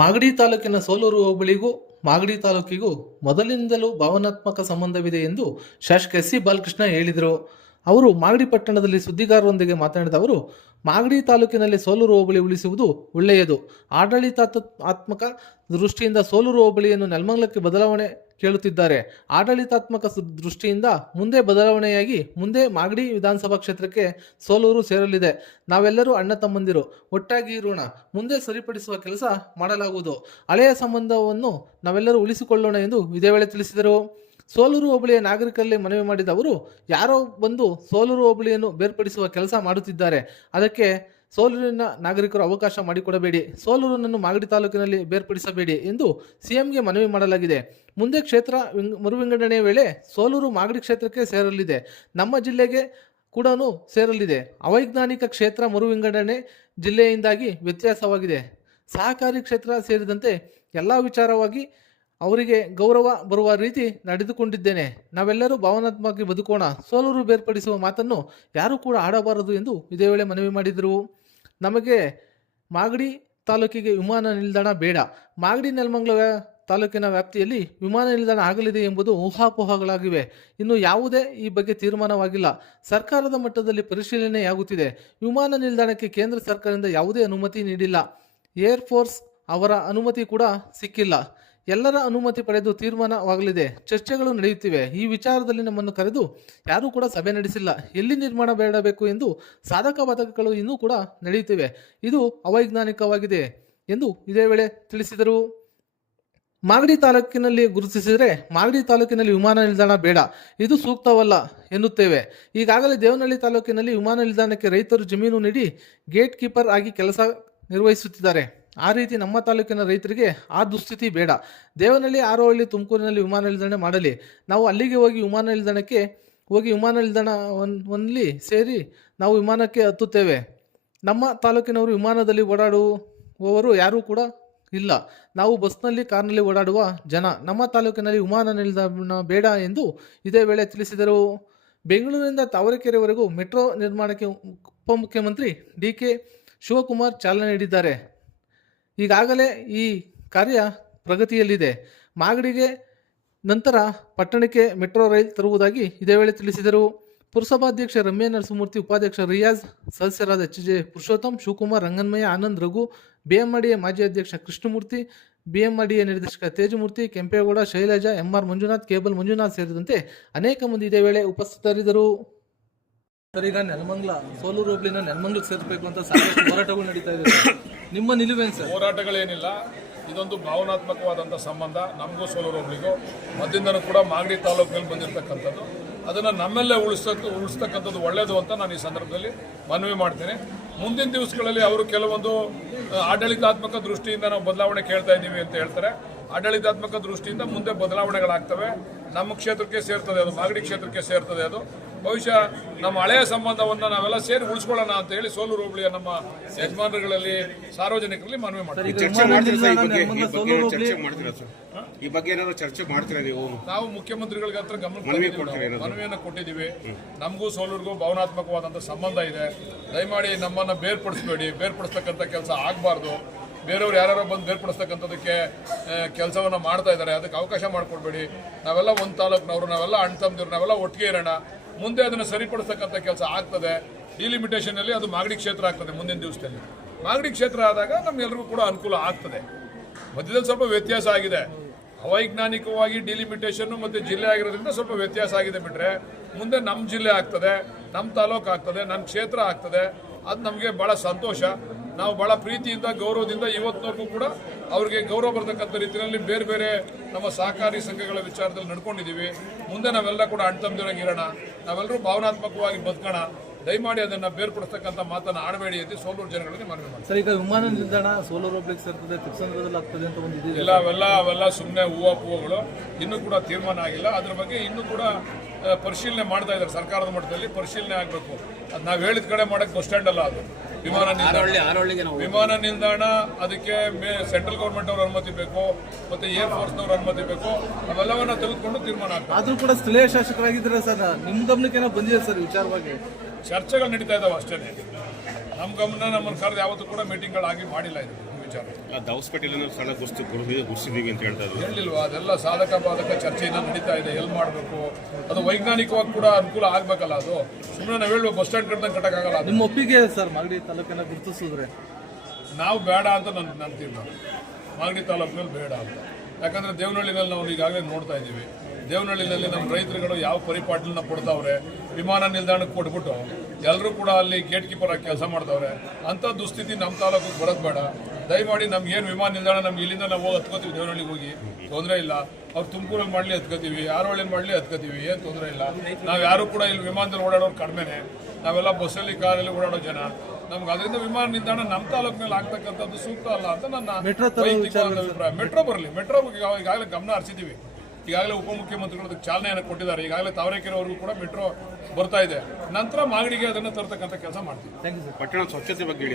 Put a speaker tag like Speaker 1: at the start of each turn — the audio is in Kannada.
Speaker 1: ಮಾಗಡಿ ತಾಲೂಕಿನ ಸೋಲೂರು ಹೋಬಳಿಗೂ, ಮಾಗಡಿ ತಾಲೂಕಿಗೂ ಮೊದಲಿಂದಲೂ ಭಾವನಾತ್ಮಕ ಸಂಬಂಧವಿದೆ ಎಂದು ಶಾಸಕ ಎಸ್ ಸಿ ಬಾಲಕೃಷ್ಣ ಹೇಳಿದರು. ಅವರು ಮಾಗಡಿ ಪಟ್ಟಣದಲ್ಲಿ ಸುದ್ದಿಗಾರರೊಂದಿಗೆ ಮಾತನಾಡಿದ ಅವರು, ಮಾಗಡಿ ತಾಲೂಕಿನಲ್ಲಿ ಸೋಲೂರು ಹೋಬಳಿ ಉಳಿಸುವುದು ಒಳ್ಳೆಯದು. ಆಡಳಿತಾತ್ಮಕ ದೃಷ್ಟಿಯಿಂದ ಸೋಲೂರು ಹೋಬಳಿಯನ್ನು ನೆಲಮಂಗಲಕ್ಕೆ ಬದಲಾವಣೆ ಕೇಳುತ್ತಿದ್ದಾರೆ. ಆಡಳಿತಾತ್ಮಕ ದೃಷ್ಟಿಯಿಂದ ಮುಂದೆ ಬದಲಾವಣೆಯಾಗಿ ಮುಂದೆ ಮಾಗಡಿ ವಿಧಾನಸಭಾ ಕ್ಷೇತ್ರಕ್ಕೆ ಸೋಲೂರು ಸೇರಲಿದೆ. ನಾವೆಲ್ಲರೂ ಅಣ್ಣ ತಮ್ಮಂದಿರು. ಒಟ್ಟಾಗಿ ಇರೋಣ. ಮುಂದೆ ಸರಿಪಡಿಸುವ ಕೆಲಸ ಮಾಡಲಾಗುವುದು. ಹಳೆಯ ಸಂಬಂಧವನ್ನು ನಾವೆಲ್ಲರೂ ಉಳಿಸಿಕೊಳ್ಳೋಣ ಎಂದು ಇದೇ ವೇಳೆ ತಿಳಿಸಿದರು. ಸೋಲೂರು ಹೋಬಳಿಯ ನಾಗರಿಕರಲ್ಲಿ ಮನವಿ ಮಾಡಿದ ಅವರು, ಯಾರೋ ಬಂದು ಸೋಲೂರು ಹೋಬಳಿಯನ್ನು ಬೇರ್ಪಡಿಸುವ ಕೆಲಸ ಮಾಡುತ್ತಿದ್ದಾರೆ. ಅದಕ್ಕೆ ಸೋಲೂರಿನ ನಾಗರಿಕರು ಅವಕಾಶ ಮಾಡಿಕೊಡಬೇಡಿ ಸೋಲೂರನ್ನು ಮಾಗಡಿ ತಾಲೂಕಿನಲ್ಲಿ ಬೇರ್ಪಡಿಸಬೇಡಿ ಎಂದು ಸಿಎಂಗೆ ಮನವಿ ಮಾಡಲಾಗಿದೆ. ಮುಂದೆ ಕ್ಷೇತ್ರ ವಿಂಗ್- ಮರುವಿಂಗಡಣೆಯ ವೇಳೆ ಸೋಲೂರು ಮಾಗಡಿ ಕ್ಷೇತ್ರಕ್ಕೆ ಸೇರಲಿದೆ. ನಮ್ಮ ಜಿಲ್ಲೆಗೆ ಕೂಡ ಸೇರಲಿದೆ. ಅವೈಜ್ಞಾನಿಕ ಕ್ಷೇತ್ರ ಮರುವಿಂಗಡಣೆ ಜಿಲ್ಲೆಯಿಂದಾಗಿ ವ್ಯತ್ಯಾಸವಾಗಿದೆ. ಸಹಕಾರಿ ಕ್ಷೇತ್ರ ಸೇರಿದಂತೆ ಎಲ್ಲ ವಿಚಾರವಾಗಿ ಅವರಿಗೆ ಗೌರವ ಬರುವ ರೀತಿ ನಡೆದುಕೊಂಡಿದ್ದೇನೆ. ನಾವೆಲ್ಲರೂ ಭಾವನಾತ್ಮಕವಾಗಿ ಬದುಕೋಣ. ಸೋಲೂರು ಬೇರ್ಪಡಿಸುವ ಮಾತನ್ನು ಯಾರೂ ಕೂಡ ಆಡಬಾರದು ಎಂದು ಇದೇ ವೇಳೆ ಮನವಿ ಮಾಡಿದರು. ನಮಗೆ ಮಾಗಡಿ ತಾಲೂಕಿಗೆ ವಿಮಾನ ನಿಲ್ದಾಣ ಬೇಡ. ಮಾಗಡಿ ನೆಲಮಂಗಲ ತಾಲೂಕಿನ ವ್ಯಾಪ್ತಿಯಲ್ಲಿ ವಿಮಾನ ನಿಲ್ದಾಣ ಆಗಲಿದೆ ಎಂಬುದು ಊಹಾಪೋಹಗಳಾಗಿವೆ. ಇನ್ನು ಯಾವುದೇ ಈ ಬಗ್ಗೆ ತೀರ್ಮಾನವಾಗಿಲ್ಲ. ಸರ್ಕಾರದ ಮಟ್ಟದಲ್ಲಿ ಪರಿಶೀಲನೆಯಾಗುತ್ತಿದೆ. ವಿಮಾನ ನಿಲ್ದಾಣಕ್ಕೆ ಕೇಂದ್ರ ಸರ್ಕಾರದಿಂದ ಯಾವುದೇ ಅನುಮತಿ ನೀಡಿಲ್ಲ. ಏರ್ ಫೋರ್ಸ್ ಅವರ ಅನುಮತಿ ಕೂಡ ಸಿಕ್ಕಿಲ್ಲ. ಎಲ್ಲರ ಅನುಮತಿ ಪಡೆದು ತೀರ್ಮಾನವಾಗಲಿದೆ. ಚರ್ಚೆಗಳು ನಡೆಯುತ್ತಿವೆ. ಈ ವಿಚಾರದಲ್ಲಿ ನಮ್ಮನ್ನು ಕರೆದು ಯಾರೂ ಕೂಡ ಸಭೆ ನಡೆಸಿಲ್ಲ. ಎಲ್ಲಿ ನಿರ್ಮಾಣ ಬೇಡಬೇಕು ಎಂದು ಸಾಧಕ ಬಾಧಕಗಳು ಇನ್ನೂ ಕೂಡ ನಡೆಯುತ್ತಿವೆ. ಇದು ಅವೈಜ್ಞಾನಿಕವಾಗಿದೆ ಎಂದು ಇದೇ ವೇಳೆ ತಿಳಿಸಿದರು. ಮಾಗಡಿ ತಾಲೂಕಿನಲ್ಲಿ ಗುರುತಿಸಿದರೆ ಮಾಗಡಿ ತಾಲೂಕಿನಲ್ಲಿ ವಿಮಾನ ನಿಲ್ದಾಣ ಬೇಡ. ಇದು ಸೂಕ್ತವಲ್ಲ ಎನ್ನುತ್ತೇವೆ. ಈಗಾಗಲೇ ದೇವನಹಳ್ಳಿ ತಾಲೂಕಿನಲ್ಲಿ ವಿಮಾನ ನಿಲ್ದಾಣಕ್ಕೆ ರೈತರು ಜಮೀನು ನೀಡಿ ಗೇಟ್ ಕೀಪರ್ ಆಗಿ ಕೆಲಸ ನಿರ್ವಹಿಸುತ್ತಿದ್ದಾರೆ. ಆ ರೀತಿ ನಮ್ಮ ತಾಲೂಕಿನ ರೈತರಿಗೆ ಆ ದುಸ್ಥಿತಿ ಬೇಡ. ದೇವನಹಳ್ಳಿ ಆರೋಹಳ್ಳಿ ತುಮಕೂರಿನಲ್ಲಿ ವಿಮಾನ ನಿಲ್ದಾಣ ಮಾಡಲಿ. ನಾವು ಅಲ್ಲಿಗೆ ಹೋಗಿ ವಿಮಾನ ನಿಲ್ದಾಣಕ್ಕೆ ಹೋಗಿ ವಿಮಾನ ನಿಲ್ದಾಣ ಒಂದಲ್ಲಿ ಸೇರಿ ನಾವು ವಿಮಾನಕ್ಕೆ ಹತ್ತುತ್ತೇವೆ. ನಮ್ಮ ತಾಲೂಕಿನವರು ವಿಮಾನದಲ್ಲಿ ಓಡಾಡುವವರು ಯಾರೂ ಕೂಡ ಇಲ್ಲ. ನಾವು ಬಸ್ನಲ್ಲಿ, ಕಾರ್ನಲ್ಲಿ ಓಡಾಡುವ ಜನ. ನಮ್ಮ ತಾಲೂಕಿನಲ್ಲಿ ವಿಮಾನ ನಿಲ್ದಾಣ ಬೇಡ ಎಂದು ಇದೇ ವೇಳೆ ತಿಳಿಸಿದರು. ಬೆಂಗಳೂರಿನಿಂದ ತಾವರೆಕೆರೆವರೆಗೂ ಮೆಟ್ರೋ ನಿರ್ಮಾಣಕ್ಕೆ ಉಪಮುಖ್ಯಮಂತ್ರಿ ಡಿ ಕೆ ಶಿವಕುಮಾರ್ ಚಾಲನೆ ನೀಡಿದ್ದಾರೆ. ಈಗಾಗಲೇ ಈ ಕಾರ್ಯ ಪ್ರಗತಿಯಲ್ಲಿದೆ. ಮಾಗಡಿಗೆ ನಂತರ ಪಟ್ಟಣಕ್ಕೆ ಮೆಟ್ರೋ ರೈಲ್ ತರುವುದಾಗಿ ಇದೇ ವೇಳೆ ತಿಳಿಸಿದರು. ಪುರಸಭಾಧ್ಯಕ್ಷ ರಮ್ಯಾ ನರಸಿಂಹಮೂರ್ತಿ, ಉಪಾಧ್ಯಕ್ಷ ರಿಯಾಜ್, ಸದಸ್ಯರಾದ H J Purushottam, Shivakumar Ranganmayya Anand Raghu, BMRDA ಮಾಜಿ ಅಧ್ಯಕ್ಷ ಕೃಷ್ಣಮೂರ್ತಿ, ಬಿಎಂಆರ್ಡಿಎ ನಿರ್ದೇಶಕ ತೇಜಮೂರ್ತಿ, ಕೆಂಪೇಗೌಡ, ಶೈಲಜಾ, ಎಂಆರ್ ಮಂಜುನಾಥ್, ಕೇಬಲ್ ಮಂಜುನಾಥ್ ಸೇರಿದಂತೆ ಅನೇಕ ಮಂದಿ ಇದೇ ವೇಳೆ ಉಪಸ್ಥಿತರಿದ್ದರು. ಸರ್, ಈಗ ನೆಲಮಂಗ್ಲ ಸೋಲೂರು ಹೋಬ್ಳಿನ ನೆಲಮಂಗ್ಲಕ್ಕೆ ಸೇರ್ಬೇಕು ಅಂತ ಸಾಕಷ್ಟು ಹೋರಾಟಗಳು ನಡೀತಾ ಇದೆ. ನಿಮ್ಮ ನಿಲುವೇನು ಸರ್?
Speaker 2: ಹೋರಾಟಗಳೇನಿಲ್ಲ, ಇದೊಂದು ಭಾವನಾತ್ಮಕವಾದಂಥ ಸಂಬಂಧ, ನಮಗೂ ಸೋಲೂರು ಒಬ್ಳಿಗೂ ಮೊದಲಿಂದನೂ ಕೂಡ ಮಾಗಡಿ ತಾಲೂಕಿನಲ್ಲಿ ಬಂದಿರತಕ್ಕಂಥದ್ದು. ಅದನ್ನು ನಮ್ಮೆಲ್ಲೇ ಉಳಿಸ್ತಕ್ಕ ಉಳಿಸ್ತಕ್ಕಂಥದ್ದು ಒಳ್ಳೆಯದು ಅಂತ ನಾನು ಈ ಸಂದರ್ಭದಲ್ಲಿ ಮನವಿ ಮಾಡ್ತೀನಿ. ಮುಂದಿನ ದಿವಸಗಳಲ್ಲಿ ಅವರು ಕೆಲವೊಂದು ಆಡಳಿತಾತ್ಮಕ ದೃಷ್ಟಿಯಿಂದ ನಾವು ಬದಲಾವಣೆ ಕೇಳ್ತಾ ಇದ್ದೀವಿ ಅಂತ ಹೇಳ್ತಾರೆ. ಆಡಳಿತಾತ್ಮಕ ದೃಷ್ಟಿಯಿಂದ ಮುಂದೆ ಬದಲಾವಣೆಗಳಾಗ್ತವೆ. ನಮ್ಮ ಕ್ಷೇತ್ರಕ್ಕೆ ಸೇರ್ತದೆ ಅದು, ಮಾಗಡಿ ಕ್ಷೇತ್ರಕ್ಕೆ ಸೇರ್ತದೆ ಅದು. ಬಹುಶಃ ನಮ್ಮ ಹಳೆಯ ಸಂಬಂಧವನ್ನು ನಾವೆಲ್ಲ ಸೇರಿ ಉಳಿಸ್ಕೊಳ್ಳೋಣ ಅಂತ ಹೇಳಿ ಸೋಲೂರು ಹೋಬಳಿಯ ನಮ್ಮ ಯಜಮಾನರುಗಳಲ್ಲಿ ಸಾರ್ವಜನಿಕರಲ್ಲಿ ಮನವಿ ಮಾಡ್ತೀವಿ.
Speaker 3: ಈ ಬಗ್ಗೆ ಏನಾದ್ರು ಚರ್ಚೆ ಮಾಡ್ತೀರಾ ಸರ್? ಈ ಬಗ್ಗೆ ಏನಾದ್ರು ಚರ್ಚೆ ಮಾಡ್ತೀರಾ ನೀವು?
Speaker 2: ನಾವು ಮುಖ್ಯಮಂತ್ರಿಗಳಿಗೆ ಹತ್ರ ಗಮನ? ಮನವಿಯನ್ನು ಕೊಟ್ಟಿದ್ದೀವಿ. ನಮಗೂ ಸೋಲೂರಿಗೂ ಭಾವನಾತ್ಮಕವಾದಂಥ ಸಂಬಂಧ ಇದೆ. ದಯಮಾಡಿ ನಮ್ಮನ್ನು ಬೇರ್ಪಡಿಸ್ಬೇಡಿ. ಬೇರ್ಪಡಿಸ್ತಕ್ಕಂಥ ಕೆಲಸ ಆಗಬಾರ್ದು. ಬೇರೆಯವ್ರು ಯಾರ್ಯಾರೋ ಬಂದು ಬೇರ್ಪಡಿಸ್ತಕ್ಕಂಥದಕ್ಕೆ ಕೆಲಸವನ್ನು ಮಾಡ್ತಾ ಇದ್ದಾರೆ. ಅದಕ್ಕೆ ಅವಕಾಶ ಮಾಡಿಕೊಡ್ಬೇಡಿ. ನಾವೆಲ್ಲ ಒಂದು ತಾಲೂಕಿನವರು ನಾವೆಲ್ಲ ಅಣ್ಣ ತಮ್ಮದಿರು ನಾವೆಲ್ಲ ಒಟ್ಟಿಗೆ ಇರೋಣ. ಮುಂದೆ ಅದನ್ನು ಸರಿಪಡಿಸ್ತಕ್ಕಂಥ ಕೆಲಸ ಆಗ್ತದೆ. ಡಿಲಿಮಿಟೇಷನಲ್ಲಿ ಅದು ಮಾಗಡಿ ಕ್ಷೇತ್ರ ಆಗ್ತದೆ ಮುಂದಿನ ದಿವಸದಲ್ಲಿ. ಮಾಗಡಿ ಕ್ಷೇತ್ರ ಆದಾಗ ನಮ್ಗೆಲ್ರಿಗೂ ಕೂಡ ಅನುಕೂಲ ಆಗ್ತದೆ. ಮಧ್ಯದಲ್ಲಿ ಸ್ವಲ್ಪ ವ್ಯತ್ಯಾಸ ಆಗಿದೆ. ಅವೈಜ್ಞಾನಿಕವಾಗಿ ಡಿಲಿಮಿಟೇಷನ್ ಮತ್ತು ಜಿಲ್ಲೆ ಆಗಿರೋದ್ರಿಂದ ಸ್ವಲ್ಪ ವ್ಯತ್ಯಾಸ ಆಗಿದೆ ಬಿಟ್ರೆ, ಮುಂದೆ ನಮ್ಮ ಜಿಲ್ಲೆ ಆಗ್ತದೆ ನಮ್ಮ ತಾಲೂಕು ಆಗ್ತದೆ ನಮ್ಮ ಕ್ಷೇತ್ರ ಆಗ್ತದೆ, ಅದು ನಮಗೆ ಭಾಳ ಸಂತೋಷ. ನಾವು ಬಹಳ ಪ್ರೀತಿಯಿಂದ ಗೌರವದಿಂದ ಇವತ್ತಿನವರೆಗೂ ಕೂಡ ಅವ್ರಿಗೆ ಗೌರವ ಬರ್ತಕ್ಕಂಥ ರೀತಿಯಲ್ಲಿ ಬೇರೆ ಬೇರೆ ನಮ್ಮ ಸಹಕಾರಿ ಸಂಘಗಳ ವಿಚಾರದಲ್ಲಿ ನಡ್ಕೊಂಡಿದ್ದೀವಿ. ಮುಂದೆ ನಾವೆಲ್ಲ ಕೂಡ ಅಣ್ಣ ತಮ್ಮದಿರಾಗಿ ಇರೋಣ. ನಾವೆಲ್ಲರೂ ಭಾವನಾತ್ಮಕವಾಗಿ ಬದುಕೋಣ. ದಯಮಾಡಿ ಅದನ್ನು ಬೇರ್ಪಡಿಸ್ತಕ್ಕಂಥ ಮಾತನ್ನು ಆಡಬೇಡಿ ಅಂತ ಸೋಲೂರು ಜನಗಳಿಗೆ ಮನವಿ ಮಾಡಿ
Speaker 1: ಸರ್ ಈಗ ವಿಮಾನ ನಿಲ್ದಾಣ ಸೋಲೂರು ಸೇರ್ತದೆ ತಿರುಸಂದ್ರದಲ್ಲಿ ಆಗ್ತದೆ ಅಂತ ಒಂದು
Speaker 2: ಇಲ್ಲ ಅವೆಲ್ಲ ಅವೆಲ್ಲ ಸುಮ್ಮನೆ ಹೂವು ಹೂವುಗಳು. ಇನ್ನೂ ಕೂಡ ತೀರ್ಮಾನ ಆಗಿಲ್ಲ. ಅದ್ರ ಬಗ್ಗೆ ಇನ್ನೂ ಕೂಡ ಪರಿಶೀಲನೆ ಮಾಡ್ತಾ ಇದ್ದಾರೆ ಸರ್ಕಾರದ ಮಟ್ಟದಲ್ಲಿ. ಪರಿಶೀಲನೆ ಆಗಬೇಕು. ಅದು ನಾವು ಹೇಳಿದ ಕಡೆ ಮಾಡೋಕ್ಕೆ ಬಸ್ ಸ್ಟ್ಯಾಂಡ್ ಅಲ್ಲ ಅದು. ವಿಮಾನ ನಿಲ್ದಾಣ. ವಿಮಾನ ನಿಲ್ದಾಣ ಅದಕ್ಕೆ ಸೆಂಟ್ರಲ್ ಗೌರ್ಮೆಂಟ್ ಅವ್ರ ಅನುಮತಿ ಬೇಕು ಮತ್ತೆ ಏರ್ ಫೋರ್ಸ್ನವ್ರ ಅನುಮತಿ ಬೇಕು. ಅವೆಲ್ಲವನ್ನ ತೆಗೆದುಕೊಂಡು ತೀರ್ಮಾನ ಆಗ್ತದೆ
Speaker 1: ಆದ್ರೂ ಕೂಡ ಸ್ಥಳೀಯ ಶಾಸಕರಾಗಿದ್ರೆ ಸರ್ ನಿಮ್ ಗಮನಕ್ಕೆ ಏನೋ ಬಂದಿದೆ ಸರ್ ವಿಚಾರವಾಗಿ?
Speaker 2: ಚರ್ಚೆಗಳು ನಡೀತಾ ಇದಾವೆ ಅಷ್ಟೇ ನಮ್ಮ ಗಮನ ನಮ್ಮ ಕರೆದು ಯಾವತ್ತೂ ಕೂಡ ಮೀಟಿಂಗ್ಗಳಾಗಿ ಮಾಡಿಲ್ಲ ಇದು. ವಿಚಾರ
Speaker 3: ದವಸ್ಪೇಟೆಯಲ್ಲಿ ಸ್ಥಳ ಗುರ್ತು ಗುರ್ಸಿದೀವಿ ಅಂತ ಹೇಳ್ತಾ ಇದ್ರು.
Speaker 2: ಹೇಳಿಲ್ವಾ? ಅದೆಲ್ಲ ಸಾಧಕ ಬಾಧಕ ಚರ್ಚೆಯಿಂದ ನಡೀತಾ ಇದೆ. ಎಲ್ಲಿ ಮಾಡಬೇಕು? ಅದು ವೈಜ್ಞಾನಿಕವಾಗಿ ಕೂಡ ಅನುಕೂಲ ಆಗಬೇಕಲ್ಲ ಅದು? ಸುಮ್ಮನೆ ನಾವು ಹೇಳುವ ಬಸ್ ಸ್ಟ್ಯಾಂಡ್ ಕಟ್ಟದಂಗೆ ಕಟ್ಟಕ್ಕಾಗಲ್ಲ
Speaker 1: ನಿಮ್ಮ ಒಪ್ಪಿಗೆ ಸರ್ ಮಾಗಡಿ ತಾಲೂಕನ್ನ ಗುರುತಿಸಿದ್ರೆ?
Speaker 2: ನಾವು ಬೇಡ ಅಂತ ನನ್ನ ನನ್ನ ತೀರ್ಮಾನ ಮಾಗಡಿ ತಾಲೂಕಿನಲ್ಲಿ ಬೇಡ ಅಂತ. ಯಾಕಂದ್ರೆ ದೇವನಹಳ್ಳಿನಲ್ಲಿ ನಾವು ಈಗಾಗಲೇ ನೋಡ್ತಾ ಇದ್ದೀವಿ. ದೇವನಹಳ್ಳಿನಲ್ಲಿ ನಮ್ಮ ರೈತರುಗಳು ಯಾವ ಪರಿಪಾಟಲನ್ನ ಕೊಡ್ತಾವ್ರೆ? ವಿಮಾನ ನಿಲ್ದಾಣಕ್ಕೆ ಕೊಟ್ಬಿಟ್ಟು ಎಲ್ಲರೂ ಕೂಡ ಅಲ್ಲಿ ಗೇಟ್ ಕೀಪರ್ ಆಗಿ ಕೆಲಸ ಮಾಡ್ತಾವ್ರೆ. ಅಂಥ ದುಸ್ಥಿತಿ ನಮ್ಮ ತಾಲೂಕಿಗೆ ಬರೋದು ಬೇಡ. ದಯಮಾಡಿ ನಮ್ಗೇನು ಏನು ವಿಮಾನ ನಿಲ್ದಾಣ ನಮ್ಗೆ ಇಲ್ಲಿಂದ ನಾವು ಹೋಗಿ ಹತ್ಕೋತೀವಿ ದೇವನಹಳ್ಳಿಗೆ ಹೋಗಿ? ತೊಂದರೆ ಇಲ್ಲ. ಅವ್ರು ತುಮಕೂರಲ್ಲಿ ಮಾಡಲಿ ಹತ್ಕೋತೀವಿ ಯಾರೊಳ್ಳಿ ಮಾಡಲಿ ಹತ್ಕೋತೀವಿ ಏನು ತೊಂದರೆ ಇಲ್ಲ. ನಾವು ಯಾರು ಕೂಡ ಇಲ್ಲಿ ವಿಮಾನದಲ್ಲಿ ಓಡಾಡೋರು ಕಡಿಮೆನೆ. ನಾವೆಲ್ಲ ಬಸ್ಸಲ್ಲಿ ಕಾರಲ್ಲಿ ಓಡಾಡೋ ಜನ. ನಮ್ಗೆ ಅದರಿಂದ ವಿಮಾನ ನಿಲ್ದಾಣ ನಮ್ಮ ತಾಲೂಕಿನಲ್ಲಿ ಆಗ್ತಕ್ಕಂಥದ್ದು ಸೂಕ್ತ ಅಲ್ಲ ಅಂತ ನನ್ನ ವೈಯಕ್ತಿಕವಾದ ಅಭಿಪ್ರಾಯ. ಮೆಟ್ರೋ ಬರಲಿ. ಮೆಟ್ರೋ ಈಗಾಗಲೇ ಗಮನ ಹರಿಸಿದ್ದೀವಿ ಈಗಾಗಲೇ ಉಪಮುಖ್ಯಮಂತ್ರಿಗಳು ಅದಕ್ಕೆ ಚಾಲನೆಯನ್ನು ಕೊಟ್ಟಿದ್ದಾರೆ. ಈಗಾಗಲೇ ತಾವರೆಕೆರೆವರೆಗೂ ಕೂಡ ಮೆಟ್ರೋ ಬರ್ತಾ ಇದೆ. ನಂತರ ಮಾಗಡಿಗೆ ಅದನ್ನು ತರ್ತಕ್ಕಂಥ ಕೆಲಸ ಮಾಡ್ತೀವಿ.
Speaker 3: ಪಟ್ಟಣ ಸ್ವಚ್ಛತೆ ಬಗ್ಗೆ